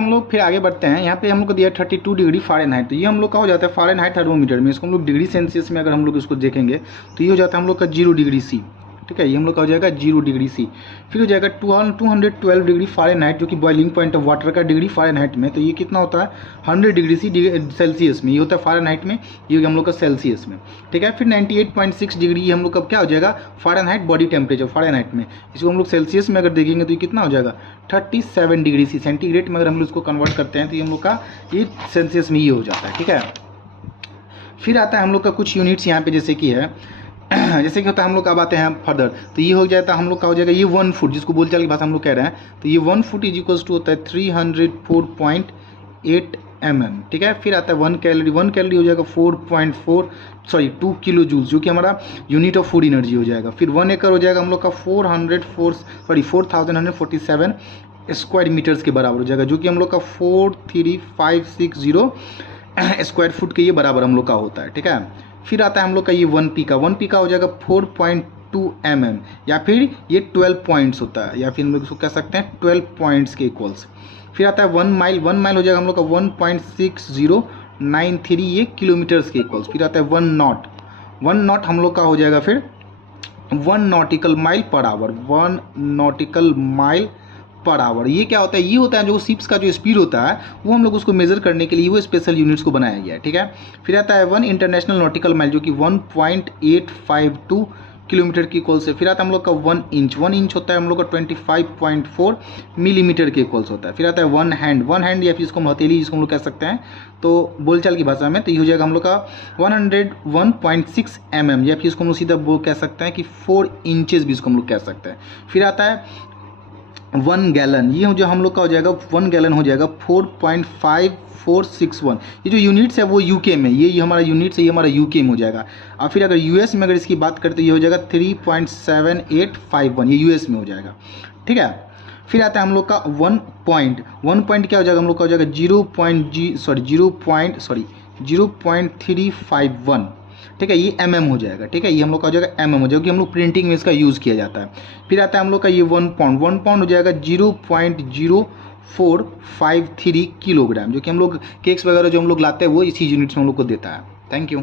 हम लोग फिर आगे बढ़ते हैं। यहाँ पे हम लोग को दिया 32 डिग्री फ़ारेनहाइट। तो ये हम लोग का हो जाता है फ़ारेनहाइट थर्मोमीटर में। इसको हम लोग डिग्री सेल्सियस में अगर हम लोग इसको देखेंगे तो ये हो जाता है हम लोग का 0 डिग्री सी। ठीक है, ये हम लोग का हो जाएगा 0 डिग्री सी। फिर हो जाएगा 212 डिग्री फ़ारेनहाइट, जो कि बॉइलिंग पॉइंट ऑफ वाटर का डिग्री फ़ारेनहाइट में। तो ये कितना होता है 100 डिग्री सेल्सियस में। ये होता है फ़ारेनहाइट में, ये हो गया हम लोग का सेल्सियस में। ठीक है, फिर 98.6 डिग्री ये हम लोग का क्या हो जाएगा फ़ारेनहाइट बॉडी टेम्परेचर फ़ारेनहाइट में। इसको हम लोग सेल्सियस में अगर देखेंगे तो ये कितना हो जाएगा 37 डिग्री सी। सेंटीग्रेड में अगर हम लोग इसको कन्वर्ट करते हैं तो ये हम लोग का ये सेल्सियस में ये हो जाता है। ठीक है, फिर आता है हम लोग का कुछ यूनिट्स यहाँ पे, जैसे कि है जैसे कि होता है हम लोग अब आते हैं फर्दर। तो ये हो जाता है हम लोग का हो जाएगा ये 1 फुट, जिसको बोलचाल की भाषा हम लोग कह रहे हैं। तो ये 1 फुट इज इक्वल्स टू होता है 304.8 mm। ठीक है, फिर आता है 1 कैलोरी। 1 कैलोरी हो जाएगा 2 किलो जूल्स, जो कि हमारा यूनिट ऑफ फूड एनर्जी हो जाएगा। फिर 1 एकड़ हो जाएगा हम लोग का 4147 स्क्वायर मीटर्स के बराबर हो जाएगा, जो कि हम लोग का 43560 स्क्वायर फुट के ये बराबर हम लोग का होता है। ठीक है, फिर आता है हम लोग का ये 1 पी का। 1 पी का हो जाएगा 4.2 mm, या फिर ये 12 पॉइंट्स होता है, या फिर हम लोग इसको कह सकते हैं 12 पॉइंट्स के इक्वल्स। फिर आता है 1 माइल। 1 माइल हो जाएगा हम लोग का 1.6093 ये किलोमीटर्स के इक्वल्स। फिर आता है 1 नॉट। 1 नॉट हम लोग का हो जाएगा फिर 1 nautical mile per hour. 1 nautical mile per hour ये क्या होता है, ये होता है जो शिप्स का जो स्पीड होता है वो हम लोग उसको मेजर करने के लिए वो स्पेशल यूनिट्स को बनाया गया है। ठीक है, फिर आता है 1 इंटरनेशनल नॉटिकल माइल, जो कि 1.852 किलोमीटर की इक्वल से। फिर आता है हम लोग का 1 इंच। 1 इंच होता है हम लोग का 25.4 मिलीमीटर के इक्वल्स होता है। फिर आता है 1 हैंड। 1 हैंड या फिर इसको हम हथेली जिसको हम लोग कह सकते हैं तो बोलचाल की भाषा में, तो ये हो जाएगा हम लोग का 101.6 mm, या फिर इसको हम लोग सीधा वो कह सकते हैं कि 4 इंचेस भी इसको हम लोग कह सकते हैं। फिर आता है 1 गैलन। ये जो हम लोग का हो जाएगा 1 गैलन हो जाएगा 4.5461। ये जो यूनिट्स है वो यूके में, ये हमारा यूनिट्स है, ये हमारा यूके में हो जाएगा। और फिर अगर यूएस में अगर इसकी बात करें तो ये हो जाएगा 3.7851, ये यूएस में हो जाएगा। ठीक है, फिर आता है हम लोग का 1 पॉइंट। 1 पॉइंट क्या हो जाएगा हम लोग का हो जाएगा 0.351। ठीक है, ये mm हो जाएगा। ठीक है, ये हम लोग का हो जाएगा mm हो जाएगा, कि हम लोग प्रिंटिंग में इसका यूज़ किया जाता है। फिर आता है हम लोग का ये 1 पाउंड। 1 पाउंड हो जाएगा 0.0453 किलोग्राम, जो कि हम लोग केक्स वगैरह जो हम लोग लाते हैं वो इसी यूनिट्स में हम लोग को देता है। Thank you.